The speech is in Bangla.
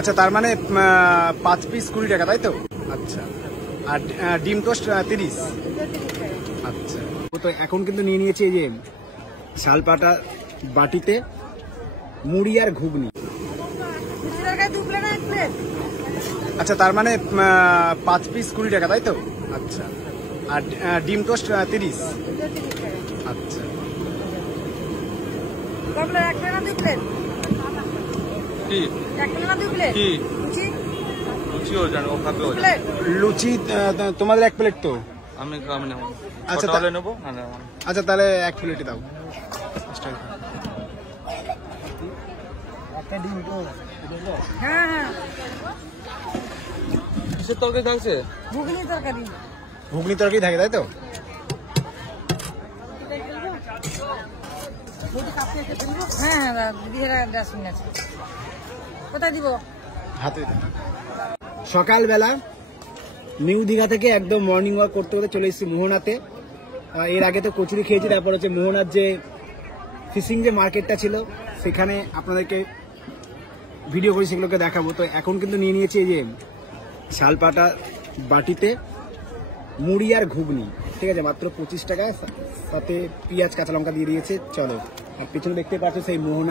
আচ্ছা, তার মানে 5 পিস 20 টাকা, তাই তো? আচ্ছা, আর ডিম টোস্ট 30। আচ্ছা, তো এখন কিন্তু নিয়ে নিয়েছি এই যে শালপাটা বাটিতে মুড়ি আর ঘুগনি। আচ্ছা, তার মানে 5 পিস 20 টাকা, তাই তো? আচ্ছা, আর ডিম টোস্ট 30। আচ্ছা, লুচি তোমাদের 1 প্লেট তো? আমি নেব। আচ্ছা, তাহলে নেব। আচ্ছা, তাহলে 1 প্লেটই দাও। হ্যাঁ হ্যাঁ, কিসের তরকারি থাকছে? ঘুগনি তরকারি। ঘুগনি তরকারি থাকে, তাই তো? হ্যাঁ হ্যাঁ, দিদি ডাস্টবিন আছে, কোথায় দিব? হাতে। সকালবেলা নিউ দীঘা থেকে একদম মর্নিং ওয়াক করতে করতে চলে এসেছি মোহনাতে। এর আগে তো কচুরি খেয়েছি, তারপর হচ্ছে মোহনার যে ফিশিং যে মার্কেটটা ছিল সেখানে আপনাদেরকে ভিডিও করে সেগুলোকে দেখাবো। তো এখন কিন্তু নিয়ে নিয়েছি এই যে শালপাটা বাটিতে মুড়ি আর ঘুগনি, ঠিক আছে, মাত্র 25 টাকা, সাথে পেঁয়াজ কাঁচা লঙ্কা দিয়ে দিয়েছে। চলো, আর পিছনে দেখতে পাচ্ছ সেই মোহনা।